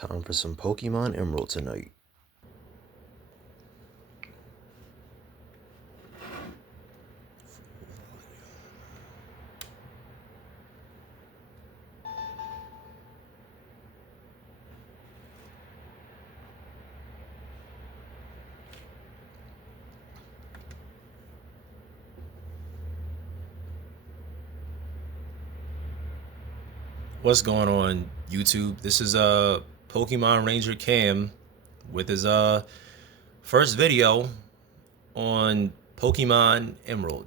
Time for some Pokemon Emerald tonight. What's going on, YouTube? This is Pokemon Ranger Cam with his first video on Pokemon Emerald.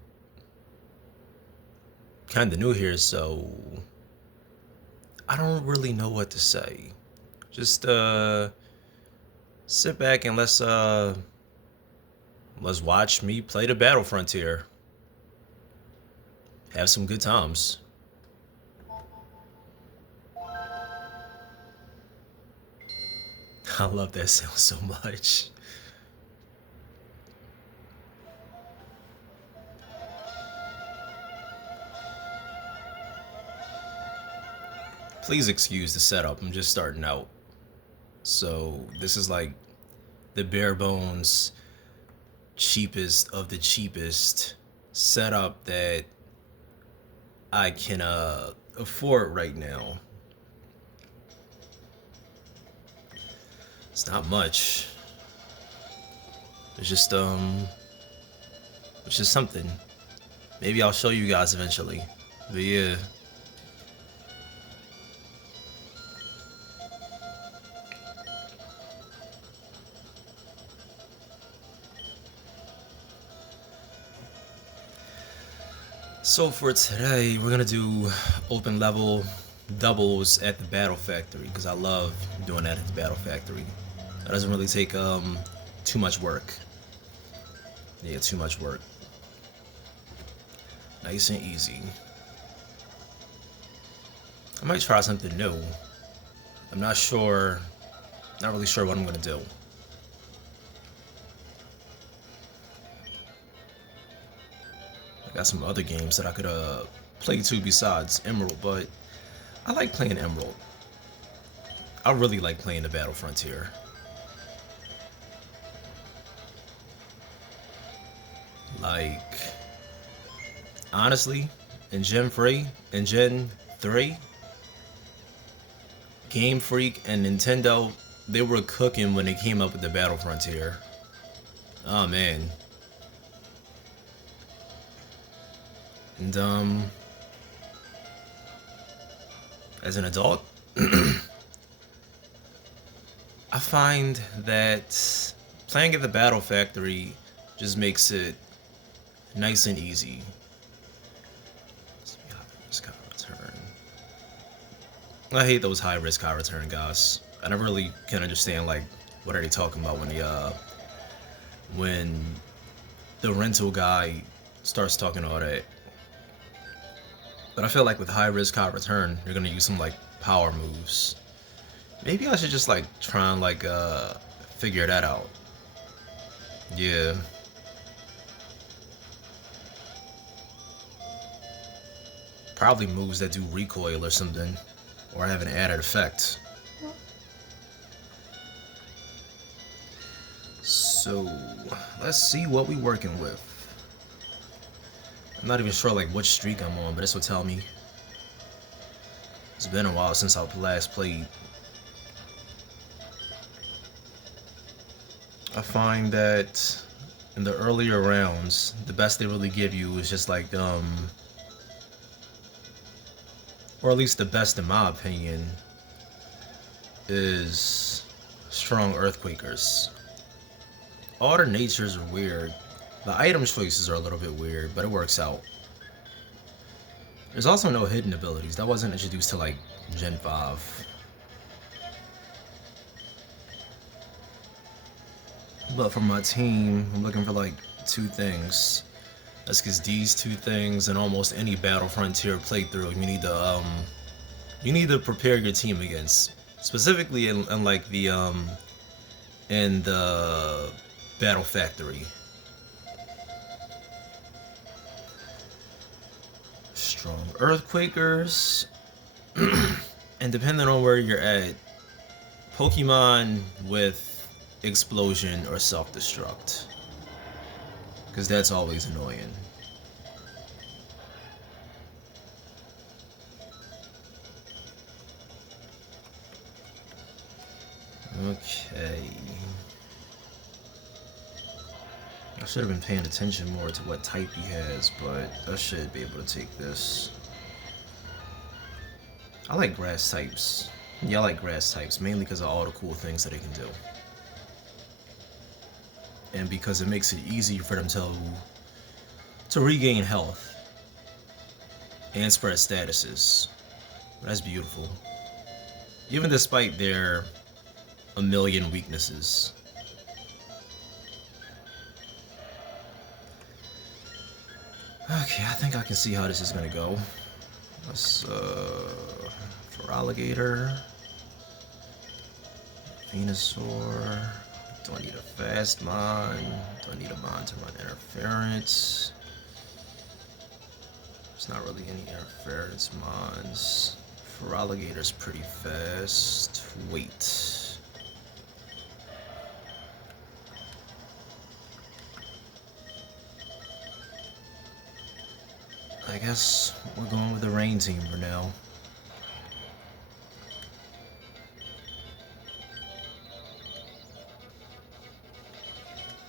Kinda new here, so I don't really know what to say. Just sit back and let's watch me play the Battle Frontier. Have some good times. I love that sound so much. Please excuse the setup. I'm just starting out. So this is like the bare bones, cheapest of the cheapest setup that I can afford right now. It's not much. It's just something. Maybe I'll show you guys eventually. But yeah. So for today, we're gonna do open level doubles at the Battle Factory because I love doing that at the Battle Factory. It doesn't really take too much work. Yeah, too much work. Nice and easy. I might try something new. I'm not sure, not really sure what I'm gonna do. I got some other games that I could play too besides Emerald, but I like playing Emerald. I really like playing the Battle Frontier. Like, honestly, in Gen 3, Game Freak and Nintendo, they were cooking when they came up with the Battle Frontier. Oh man. And as an adult, I find that playing at the Battle Factory just makes it nice and easy. I hate those high risk, high return guys. I never really can understand like what are they talking about when the rental guy starts talking all that. But I feel like with high risk, high return, you're gonna use some like power moves. Maybe I should just like try and like figure that out. Yeah. Probably moves that do recoil or something. Or have an added effect. So let's see what we working with. I'm not even sure like which streak I'm on, but this will tell me. It's been a while since I last played. I find that in the earlier rounds, the best they really give you is just like or at least the best in my opinion is strong earthquakers. All their natures are weird. The item choices are a little bit weird, but it works out. There's also no hidden abilities. That wasn't introduced to like Gen 5. But for my team, I'm looking for like two things. That's because these two things in almost any Battle Frontier playthrough, you need to prepare your team against. Specifically in like in the Battle Factory. Strong Earthquakers. And depending on where you're at, Pokemon with explosion or self-destruct, because that's always annoying. Okay. I should have been paying attention more to what type he has, but I should be able to take this. I like grass types. Yeah, I like grass types, mainly because of all the cool things that they can do. And because it makes it easy for them to regain health and spread statuses. That's beautiful. Even despite their a million weaknesses. Okay, I think I can see how this is gonna go. Let's for alligator, Venusaur. Do I need a fast mon? Do I need a mon to run interference? There's not really any interference mons. For alligator's pretty fast. Wait. I guess we're going with the rain team for now.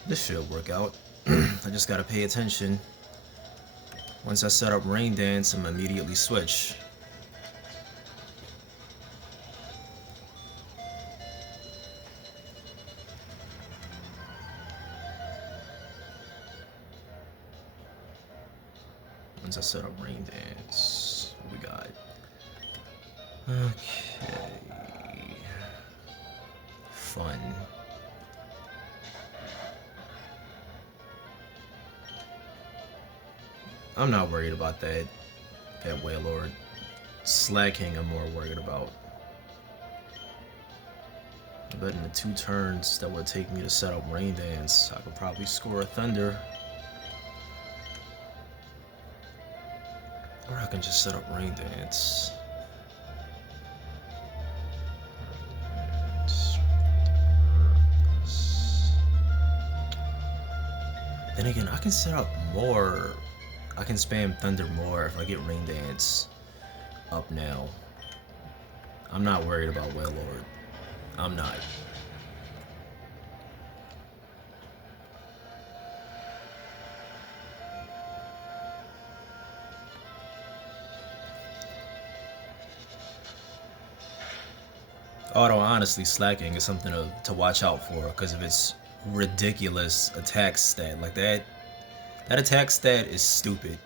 This should work out. I just gotta pay attention. Once I set up Rain Dance, I'm immediately switch. Once I set up Rain Dance, what we got? Okay. Fun. I'm not worried about that Wailord. Slacking I'm more worried about. But in the 2 turns that would take me to set up Rain Dance, I could probably score a Thunder. Or I can just set up Rain Dance. Then again, I can set up more. I can spam Thunder more if I get Rain Dance up now. I'm not worried about Wailord. I'm not. Although honestly, slacking is something to watch out for because of its ridiculous attack stat. Like that attack stat is stupid.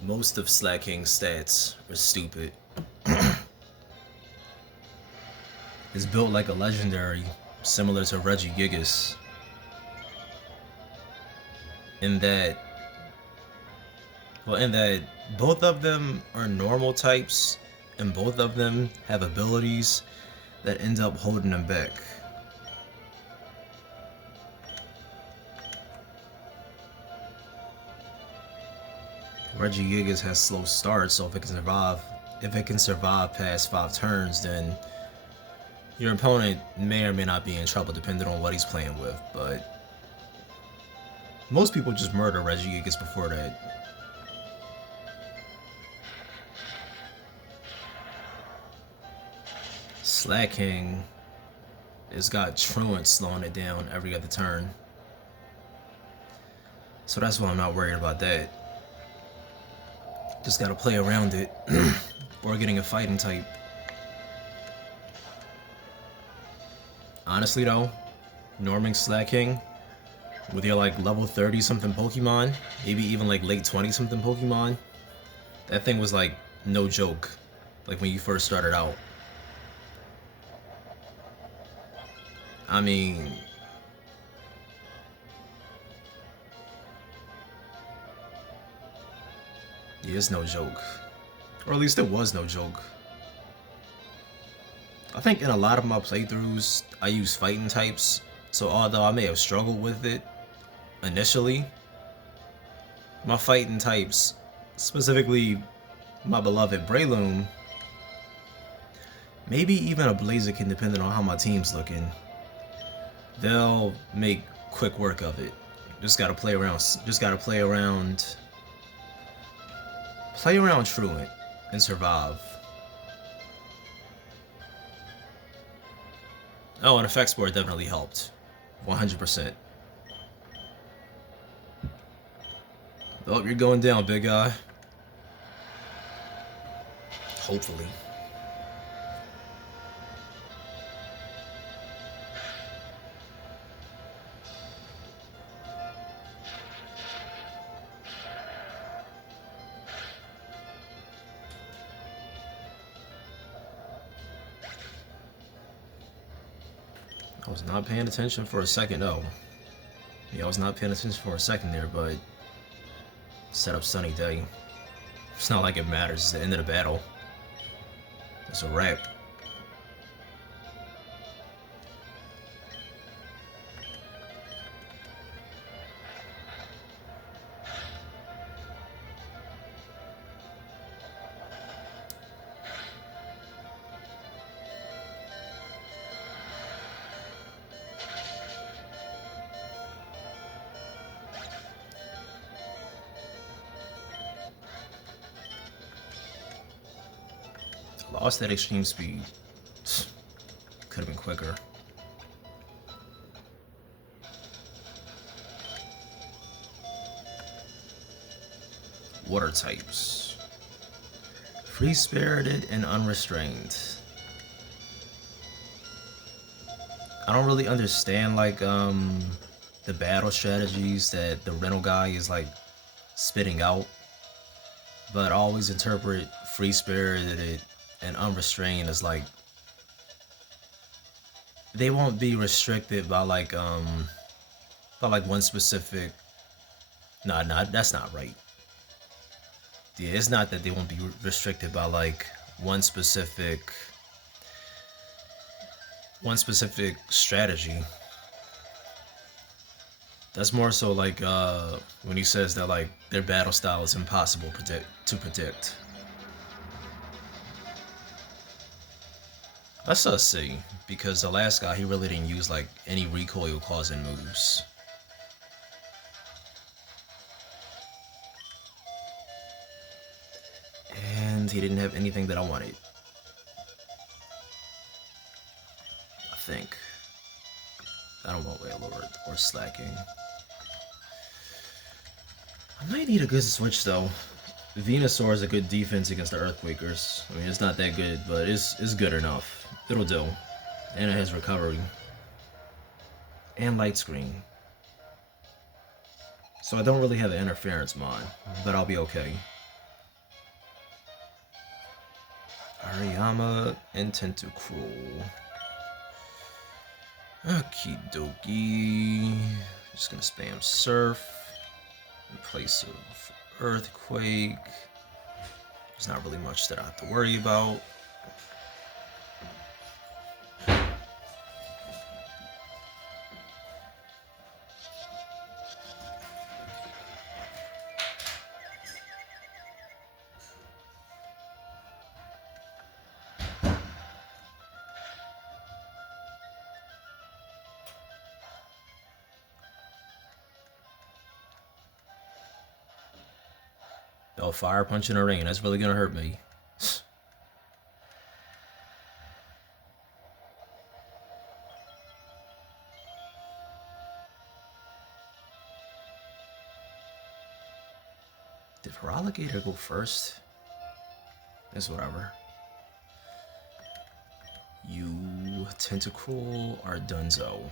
Most of Slacking stats are stupid. It's built like a legendary, similar to Regigigas. In that both of them are normal types, and both of them have abilities that end up holding them back. Regigigas has slow starts, so if it can survive past 5 turns, then your opponent may or may not be in trouble depending on what he's playing with, but most people just murder Regigigas before that. Slacking has got Truant slowing it down every other turn. So that's why I'm not worried about that. Just gotta play around it. Or getting a fighting type. Honestly though, norming Slacking with your like level 30 something Pokemon, maybe even like late 20 something Pokemon, that thing was like no joke. Like when you first started out. I mean, yeah, it's no joke. Or at least it was no joke. I think in a lot of my playthroughs, I use fighting types, so although I may have struggled with it initially, my fighting types, specifically my beloved Breloom, maybe even a Blaziken, depending on how my team's looking. They'll make quick work of it. Just gotta play around. Just gotta play around. Play around Truant and survive. Oh, and Effect Sport definitely helped. 100%. Oh, you're going down, big guy. Hopefully. I was not paying attention for a second. Oh. Yeah, I was not paying attention for a second there, but set up Sunny Day. It's not like it matters. It's the end of the battle. It's a wrap. Lost that extreme speed. Could have been quicker. Water types. Free-spirited and unrestrained. I don't really understand like the battle strategies that the rental guy is like spitting out, but I always interpret free-spirited and unrestrained as like they won't be restricted by like one specific. Nah, that's not right. Yeah, it's not that they won't be restricted by like one specific strategy. That's more so like when he says that like their battle style is impossible to predict. Let's see, because the last guy, he really didn't use like any recoil causing moves. And he didn't have anything that I wanted. I think. I don't want Wailord or Slacking. I might need a good switch though. Venusaur is a good defense against the Earthquakers. I mean, it's not that good, but it's good enough. It'll do. And it has recovery. And light screen. So I don't really have an interference mod, but I'll be okay. Ariyama and Tentacruel. Okie dokie. Just gonna spam Surf in place of Earthquake. There's not really much that I have to worry about. Oh, Fire Punch in the rain. That's really gonna hurt me. Did Feraligatr go first? It's whatever. You Tentacruel are Dunzo.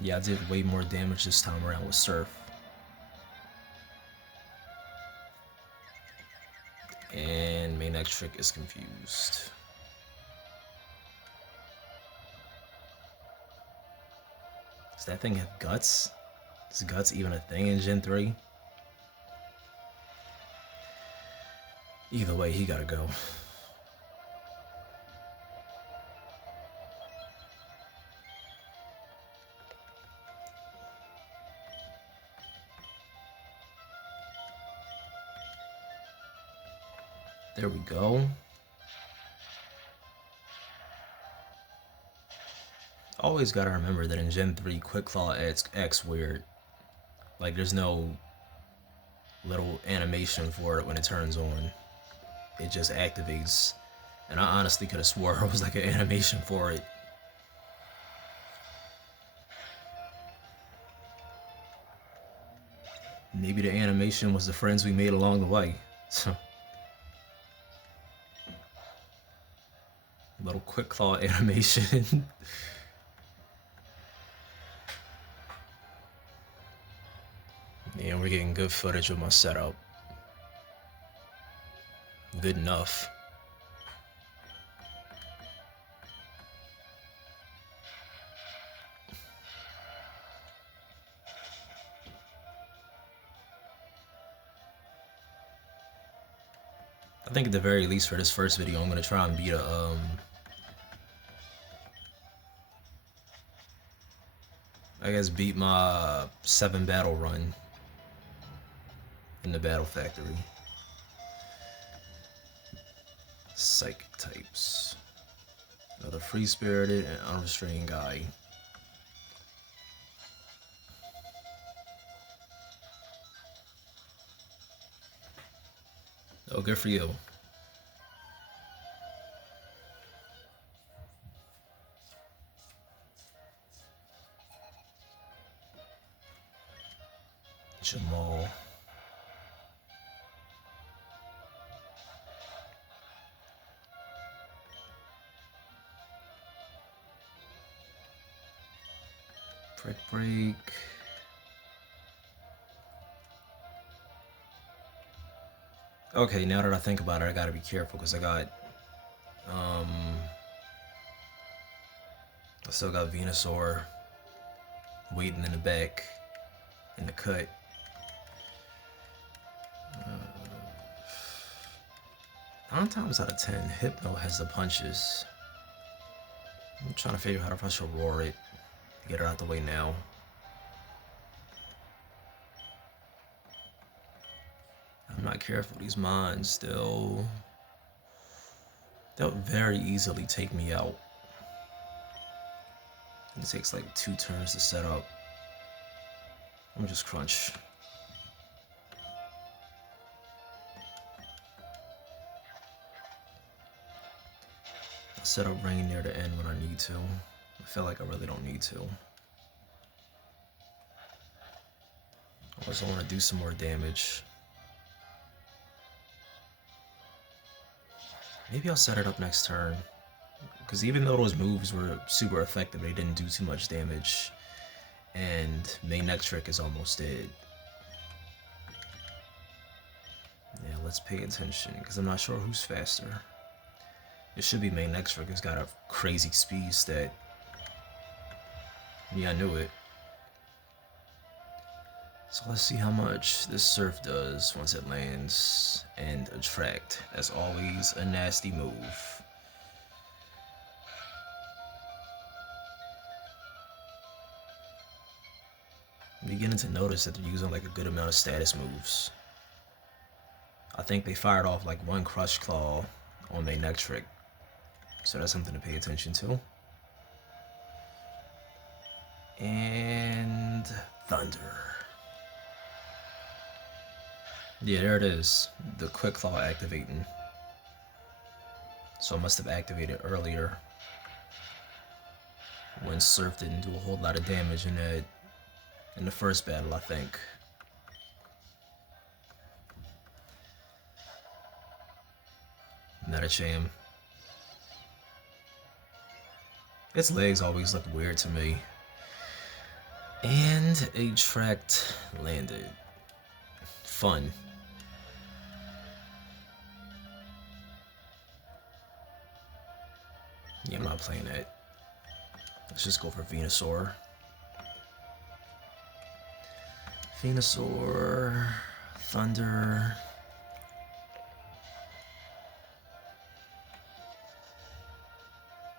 Yeah, I did way more damage this time around with Surf. And main X-Trick is confused. Does that thing have Guts? Is Guts even a thing in Gen 3? Either way, he gotta go. There we go. Always gotta remember that in Gen 3, Quick Claw acts weird. Like, there's no little animation for it when it turns on. It just activates. And I honestly could have swore it was like an animation for it. Maybe the animation was the friends we made along the way. So, little Quick Claw animation. Yeah, we're getting good footage of my setup. Good enough. I think at the very least for this first video, I'm gonna try and beat I guess beat my 7 battle run in the Battle Factory. Psychic types. Another free spirited and unrestrained guy. Oh, good for you. Jamal. Break. Okay, now that I think about it, I gotta be careful because I still got Venusaur waiting in the back in the cut. 9 times out of 10, Hypno has the punches. I'm trying to figure out if I should roar it. Get it out the way now. I'm not careful. These mines, they'll very easily take me out. It takes like 2 turns to set up. I'm gonna just crunch. I'll set up rain near the end when I need to. I feel like I really don't need to. I also want to do some more damage. Maybe I'll set it up next turn. Because even though those moves were super effective, they didn't do too much damage. And Manectric is almost dead. Yeah, let's pay attention, because I'm not sure who's faster. It should be Manectric. It's got a crazy speed stat. Yeah, I knew it. So let's see how much this Surf does once it lands. And Attract. That's always a nasty move. I'm beginning to notice that they're using like a good amount of status moves. I think they fired off like 1 Crush Claw on Manectric. So that's something to pay attention to. And Thunder. Yeah, there it is. The Quick Claw activating. So I must have activated earlier when Surf didn't do a whole lot of damage in the first battle, I think. Not a shame. Its legs always look weird to me. And a Attract landed. Fun. Yeah, I'm not playing that. Let's just go for Venusaur. Venusaur, Thunder.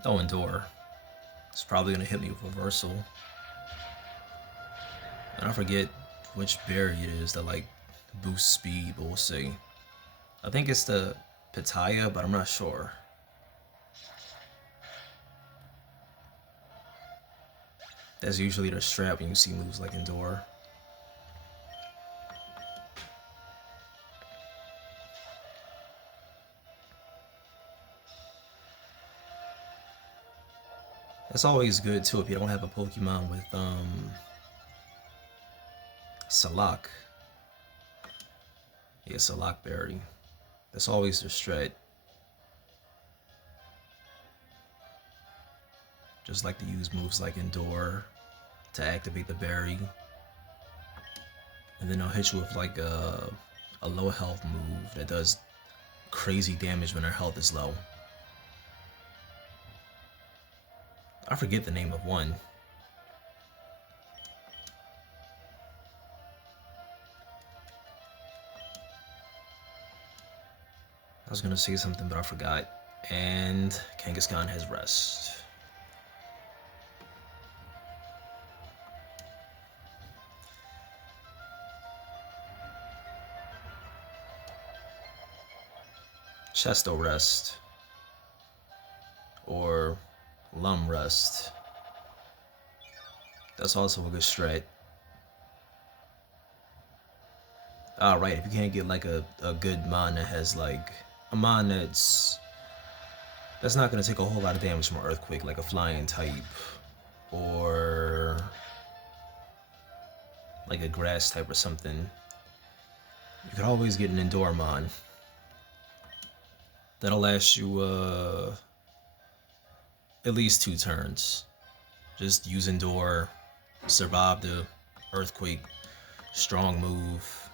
Oh, Endure. It's probably gonna hit me with Reversal. And I forget which berry it is that like boosts speed, but we'll see. I think it's the Pitaya, but I'm not sure. That's usually their strat when you see moves like Endure. That's always good too if you don't have a Pokemon with Salak. Yeah, Salak Berry. That's always their strat. Just like to use moves like Endure to activate the berry. And then I'll hit you with like a low health move that does crazy damage when our health is low. I forget the name of one. I was gonna say something, but I forgot. And Kangaskhan has rest. Chesto rest. Or Lum rest. That's also a good strat. Right, if you can't get like a good mon that has like a mon that's not gonna take a whole lot of damage from an earthquake, like a flying type, or like a grass type or something, you could always get an Endure mon. That'll last you at least 2 turns. Just use Endure, survive the earthquake, strong move,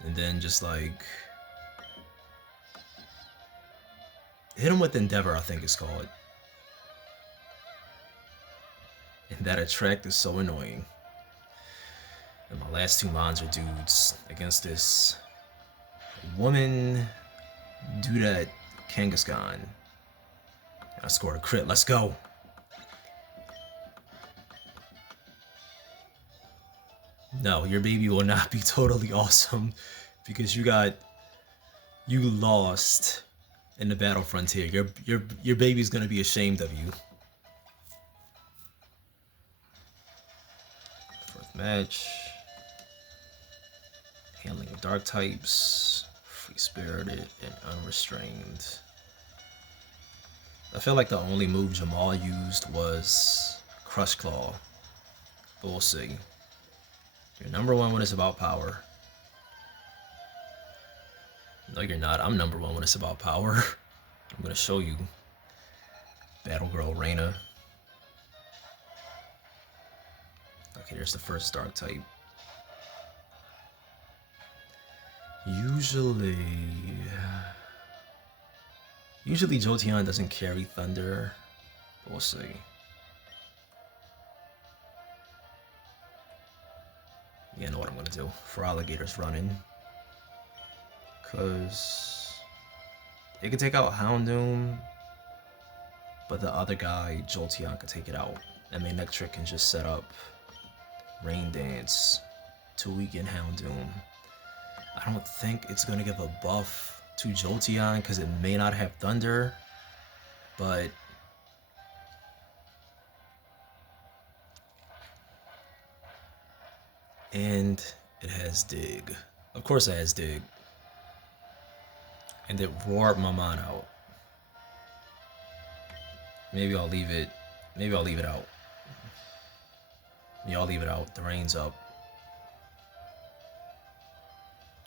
and then just like hit him with Endeavor, I think it's called. And that attract is so annoying. And my last 2 mons are dudes against this woman dudette Kangaskhan. I scored a crit. Let's go. No, your baby will not be totally awesome because you lost in the Battle Frontier. Your baby's gonna be ashamed of you. Fourth match. Handling dark types, free spirited and unrestrained. I feel like the only move Jamal used was Crush Claw. But we'll see. You're number 1 when it's about power. No, you're not. I'm number 1 when it's about power. I'm gonna show you. Battle Girl Reina. Okay, there's the first dark type. Usually Jolteon doesn't carry Thunder, but we'll see. Yeah, I know what I'm gonna do. For Alligator's running. Cause it can take out Houndoom, but the other guy, Jolteon, could take it out. And Manectric can just set up Rain Dance to weaken Houndoom. I don't think it's gonna give a buff to Jolteon because it may not have Thunder, but and it has Dig. Of course it has Dig. And it roared my mon out. Maybe I'll leave it. Maybe I'll leave it out. Yeah, I'll leave it out. The rain's up.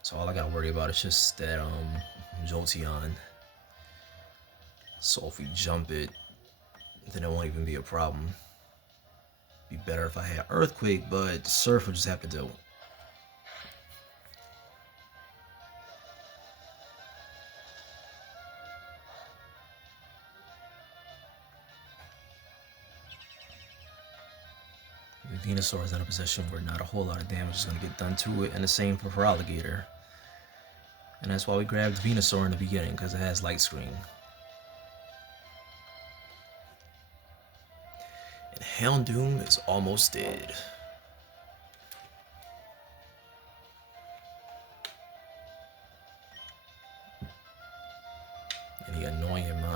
So all I gotta worry about is just that Jolteon. So if we jump it, then it won't even be a problem. Be better if I had Earthquake, but Surf would just have to do. Venusaur is in a position where not a whole lot of damage is going to get done to it, and the same for Alligator. And that's why we grabbed Venusaur in the beginning, because it has Light Screen. And Houndoom is almost dead.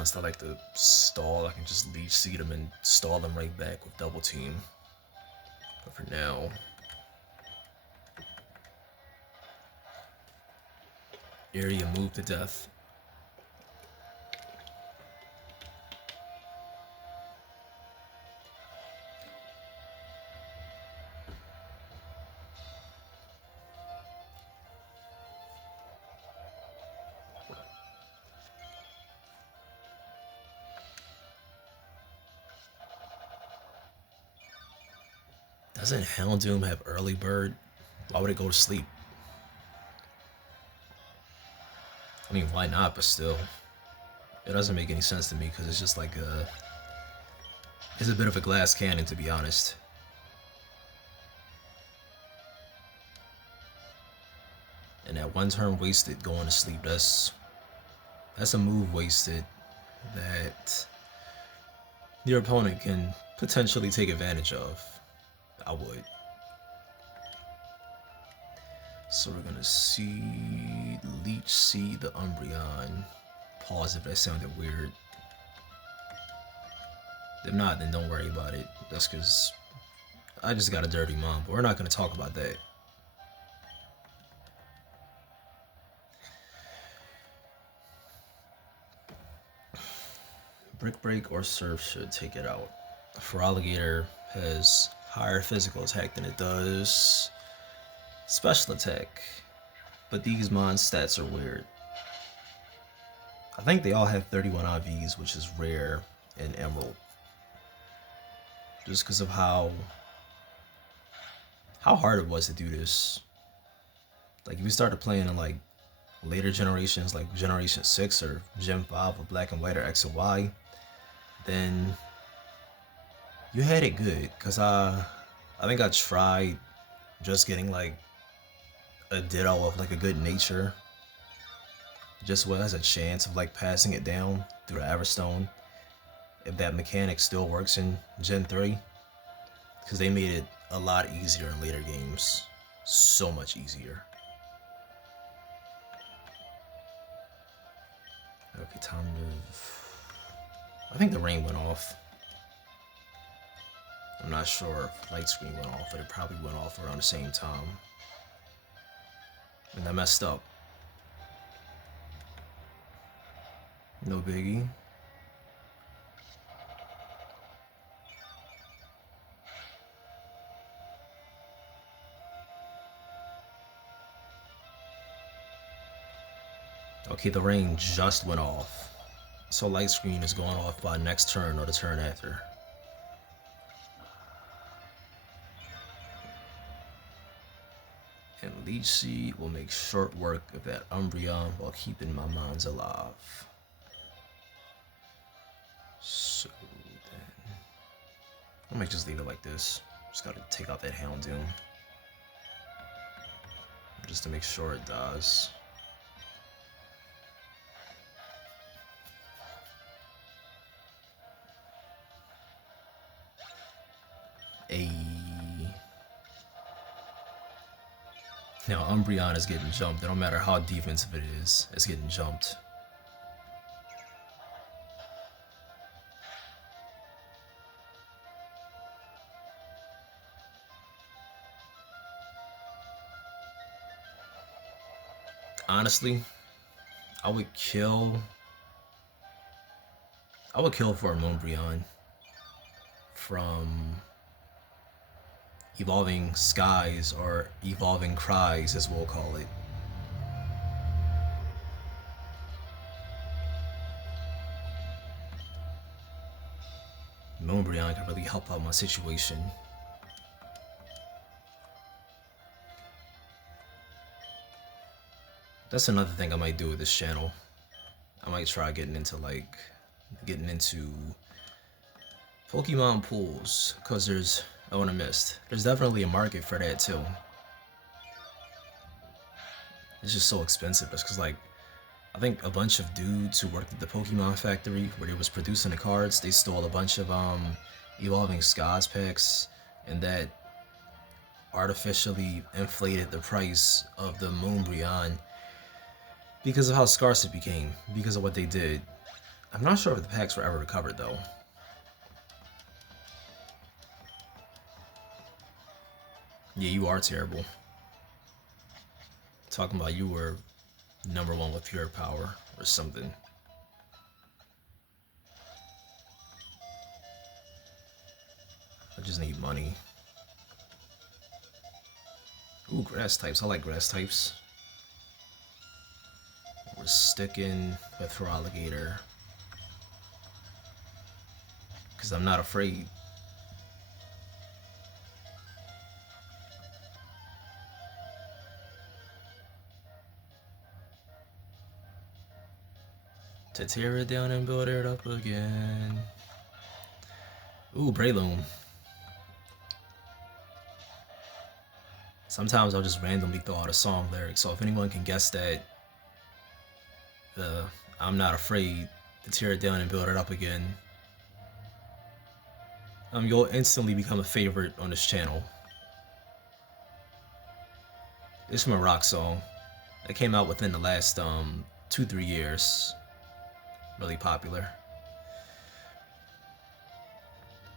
Pokemons that like to stall, I can just Leech Seed them and stall them right back with Double Team. But for now, area move to death. Doesn't Houndoom have early bird? Why would it go to sleep? I mean, why not? But still, it doesn't make any sense to me because it's just like it's a bit of a glass cannon, to be honest. And that one turn wasted going to sleep, that's a move wasted that your opponent can potentially take advantage of. I would. So we're gonna see Leech Seed the Umbreon. Pause if that sounded weird. If not, then don't worry about it. That's because I just got a dirty mom, but we're not gonna talk about that. Brick Break or Surf should take it out. Feraligatr has higher physical attack than it does special attack, but these mon stats are weird. I think they all have 31 IVs, which is rare in Emerald, just because of how hard it was to do this. Like if you started playing in like later generations, like Generation 6 or Gen 5 of Black and White or X and Y, then you had it good. Cause I think I tried just getting like a Ditto of like a good nature, just what has a chance of like passing it down through the Everstone, if that mechanic still works in Gen 3, because they made it a lot easier in later games, so much easier. Okay, time to... I think the rain went off. I'm not sure if light screen went off, but it probably went off around the same time. And I messed up. No biggie. Okay, the rain just went off. So light screen is going off by next turn or the turn after. And Leech Seed will make short work of that Umbreon while keeping my mons alive. So then, I might just leave it like this. Just gotta take out that Houndoom, just to make sure it dies. Now Umbreon is getting jumped. It don't matter how defensive it is, it's getting jumped. Honestly, I would kill for a Umbreon from Evolving Skies, or Evolving Cries as we'll call it. Umbreon can really help out my situation. That's another thing I might do with this channel. I might try getting into Pokemon pools, because there's, oh, and I missed. There's definitely a market for that too. It's just so expensive. That's because, like, I think a bunch of dudes who worked at the Pokemon factory where they was producing the cards, they stole a bunch of Evolving Skies packs, and that artificially inflated the price of the Umbreon because of how scarce it became, because of what they did. I'm not sure if the packs were ever recovered though. Yeah, you are terrible. Talking about you were #1 with pure power or something. I just need money. Ooh, grass types. I like grass types. We're sticking with Feraligatr. Because I'm not afraid. To tear it down and build it up again. Ooh, Breloom. Sometimes I'll just randomly throw out a song lyric, so if anyone can guess that I'm not afraid to tear it down and build it up again, you'll instantly become a favorite on this channel. It's from a rock song. It came out within the last 2-3 years. Really popular.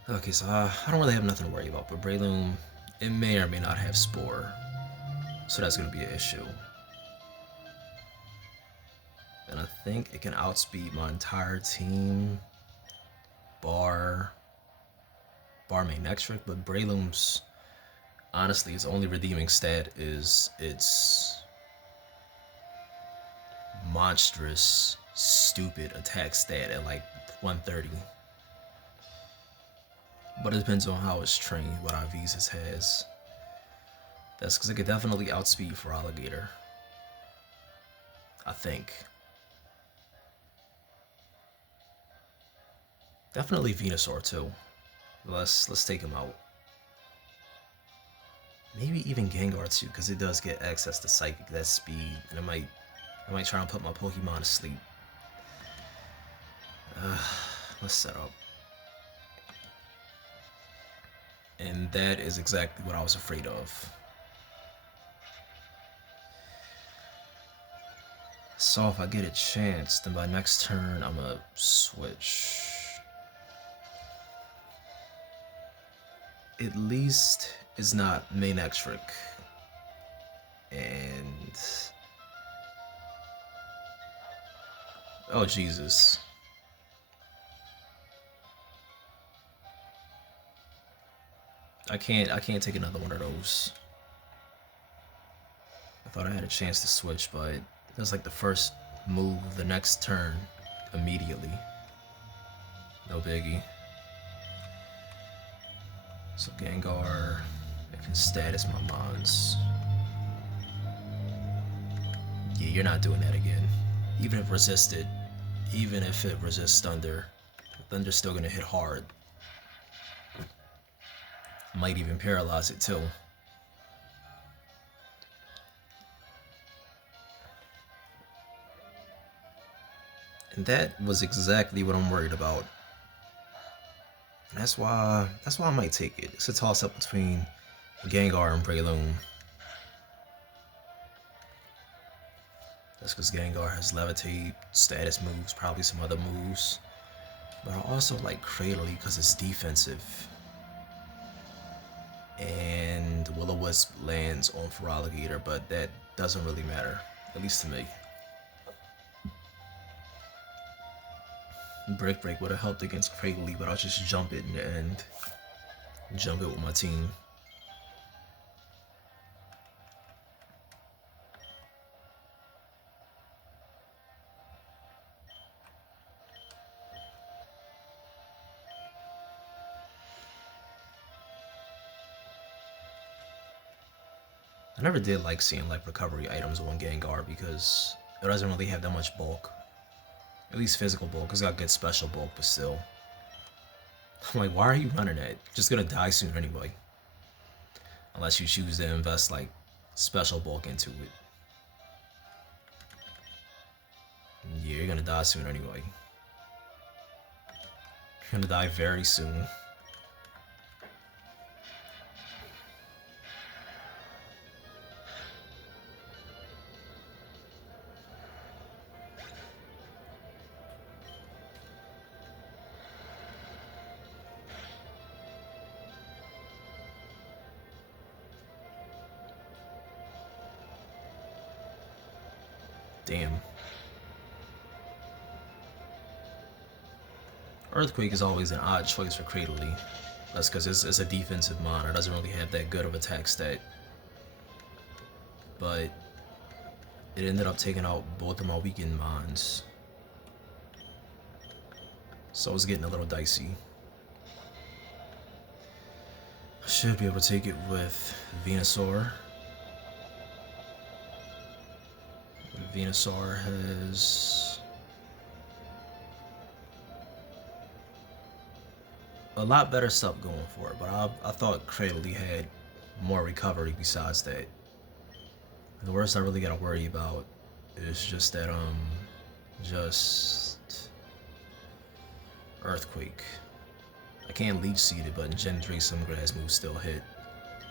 Okay, so I don't really have nothing to worry about, but Breloom, it may or may not have Spore. So that's going to be an issue. And I think it can outspeed my entire team. Bar main Nextric, but Breloom's, honestly, its only redeeming stat is its monstrous, stupid attack stat at like 130. But it depends on how it's trained, what IVs it has. That's because it could definitely outspeed Feraligatr. I think. Definitely Venusaur too. Let's take him out. Maybe even Gengar too, because it does get access to Psychic, that speed, and I might try and put my Pokemon to sleep. Let's set up. And that is exactly what I was afraid of. So if I get a chance, then by next turn I'm gonna switch. At least it's not main Nextric. And oh Jesus. I can't take another one of those. I thought I had a chance to switch, but that's like the first move the next turn immediately. No biggie. So Gengar, I can status my mons. Yeah, you're not doing that again. Even if resisted, even if it resists Thunder, Thunder's still gonna hit hard. Might even paralyze it too. And that was exactly what I'm worried about. And that's why I might take it. It's a toss up between Gengar and Breloom. That's because Gengar has Levitate, status moves, probably some other moves. But I also like Cradily because it's defensive. And Will-O-Wisp lands on Feraligatr, but that doesn't really matter, at least to me. Break would have helped against Cradily, but I'll just jump it in the end. Jump it with my team. I never did like seeing like recovery items on Gengar because it doesn't really have that much bulk. At least physical bulk. It's got good special bulk, but still. I'm like, why are you running it? Just gonna die soon anyway. Unless you choose to invest like special bulk into it. Yeah, you're gonna die soon anyway. You're gonna die very soon. Damn. Earthquake is always an odd choice for Cradily. That's because it's a defensive mon. It doesn't really have that good of attack stat. But it ended up taking out both of my weakened mons. So it's getting a little dicey. I should be able to take it with Venusaur. Venusaur has a lot better stuff going for it, but I thought Cradily had more recovery besides that. The worst I really gotta worry about is just that just Earthquake. I can't Leech Seed it, but in Gen 3 some grass moves still hit. I'm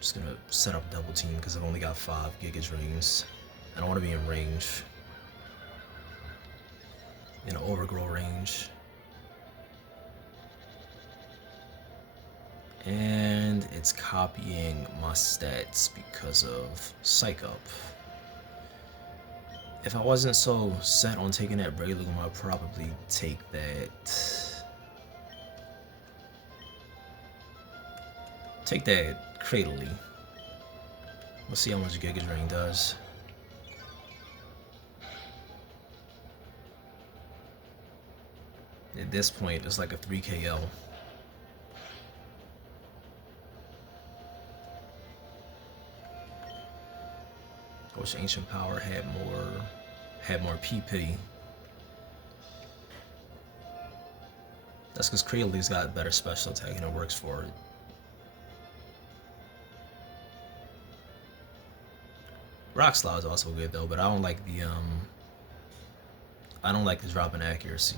just gonna set up double team because I've only got 5 Giga Drains. I don't want to be in range. In overgrow range. And it's copying my stats because of Psych Up. If I wasn't so set on taking that Breloom, I'd probably take that. Take that Cradily. Let's see how much Giga Drain does. At this point, it's like a 3 KO. I wish Ancient Power had more PP. That's because Crayli's got better special attack and it works for it. Rock Slide is also good though, but I don't like the drop in accuracy.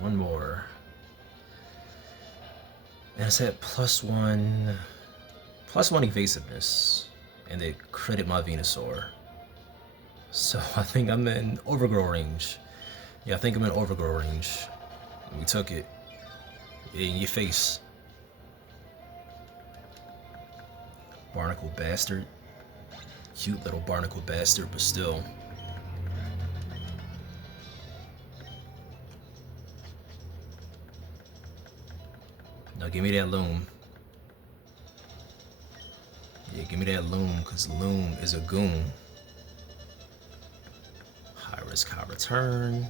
One more. And it's at +1 evasiveness. And it critted my Venusaur. So I think I'm in overgrow range. Yeah, I think I'm in overgrow range. And we took it. In your face. Barnacle bastard. Cute little barnacle bastard, but still. Now give me that Loom. Yeah, give me that Loom, because Loom is a goon. High risk, high return.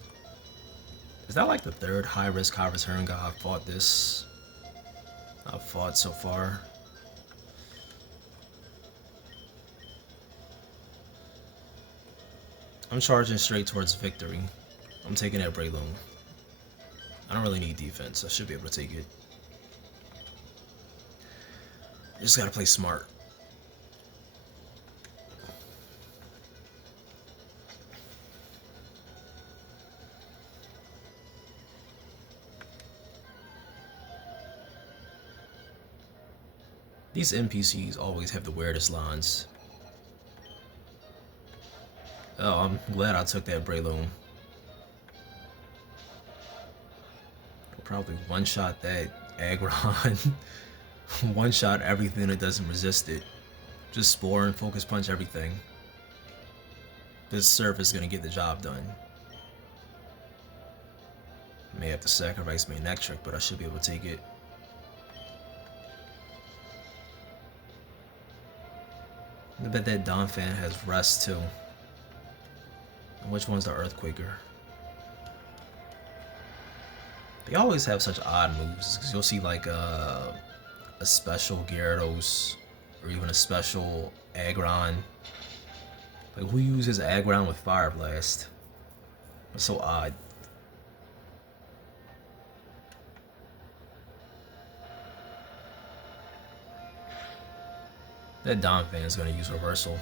Is that like the third high risk, high return guy I've fought so far? I'm charging straight towards victory. I'm taking that Breloom. I don't really need defense. I should be able to take it. Just gotta play smart. These NPCs always have the weirdest lines. Oh, I'm glad I took that Breloom. I'll probably one-shot that Aggron. One-shot everything that doesn't resist it. Just Spore and Focus Punch everything. This Surf is gonna get the job done. May have to sacrifice my Manectric, but I should be able to take it. I bet that Donphan has Rest too. And which one's the Earthquaker? They always have such odd moves, because you'll see like a special Gyarados, or even a special Aggron. Like, who uses Aggron with Fire Blast? It's so odd. That Donphan is gonna use Reversal.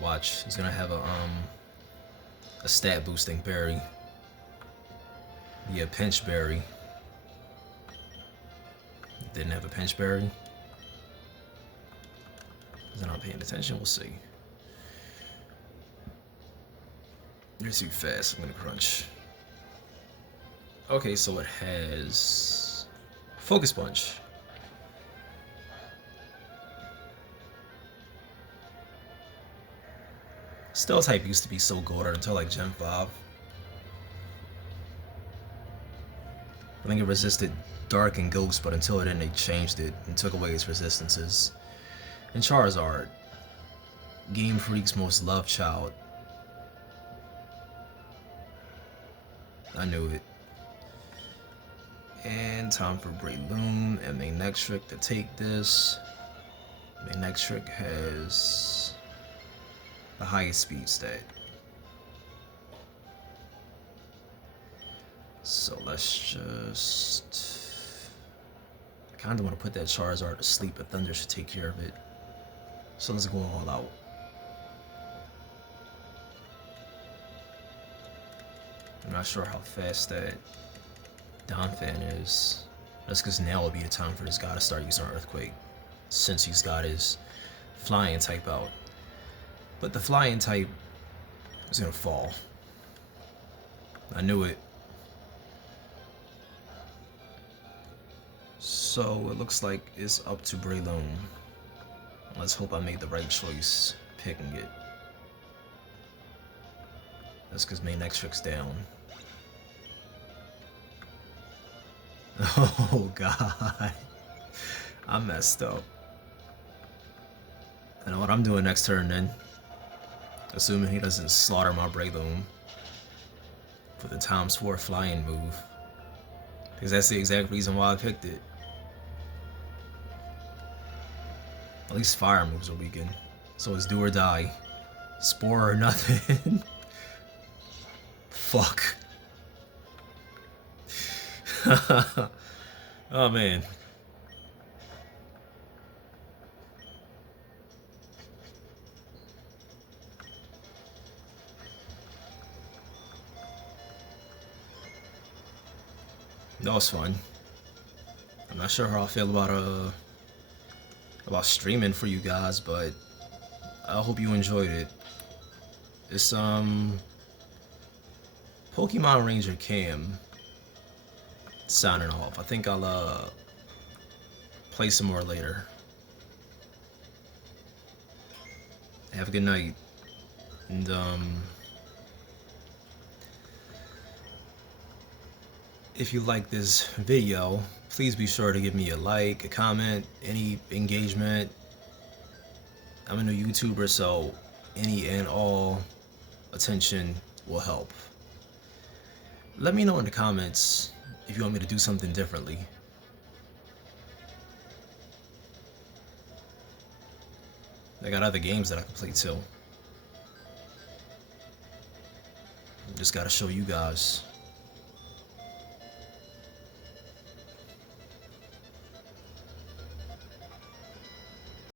Watch, he's gonna have a stat boosting berry. Yeah, Pinch Berry. Didn't have a Pinch Berry. Is it not paying attention? We'll see. You're too fast. I'm gonna crunch. Okay, so it has Focus Punch. Stealth type used to be so goated until like Gen 5. I think it resisted Dark and Ghost, but until then they changed it and took away its resistances. And Charizard, Game Freak's most loved child. I knew it. And time for Breloom and Manectric to take this. Manectric has the highest speed stat. So let's just... I kind of want to put that Charizard to sleep, but Thunder should take care of it. So let's go all out. I'm not sure how fast that Donphan is. That's because now will be the time for this guy to start using Earthquake, since he's got his flying type out. But the flying type is gonna fall. I knew it. So it looks like it's up to Breloom. Let's hope I made the right choice picking it. That's because Manectric's down. Oh god. I messed up. I know what I'm doing next turn then. Assuming he doesn't slaughter my Breloom for the ×4 flying move. Because that's the exact reason why I picked it. At least fire moves are weakened. So it's do or die. Spore or nothing. Fuck. Oh man. That was fun. I'm not sure how I feel about streaming for you guys, but I hope you enjoyed it. It's Pokemon Ranger Cam signing off. I think I'll play some more later. Have a good night. And if you like this video, please be sure to give me a like, a comment, any engagement. I'm a new YouTuber, so any and all attention will help. Let me know in the comments if you want me to do something differently. I got other games that I can play too. Just gotta show you guys.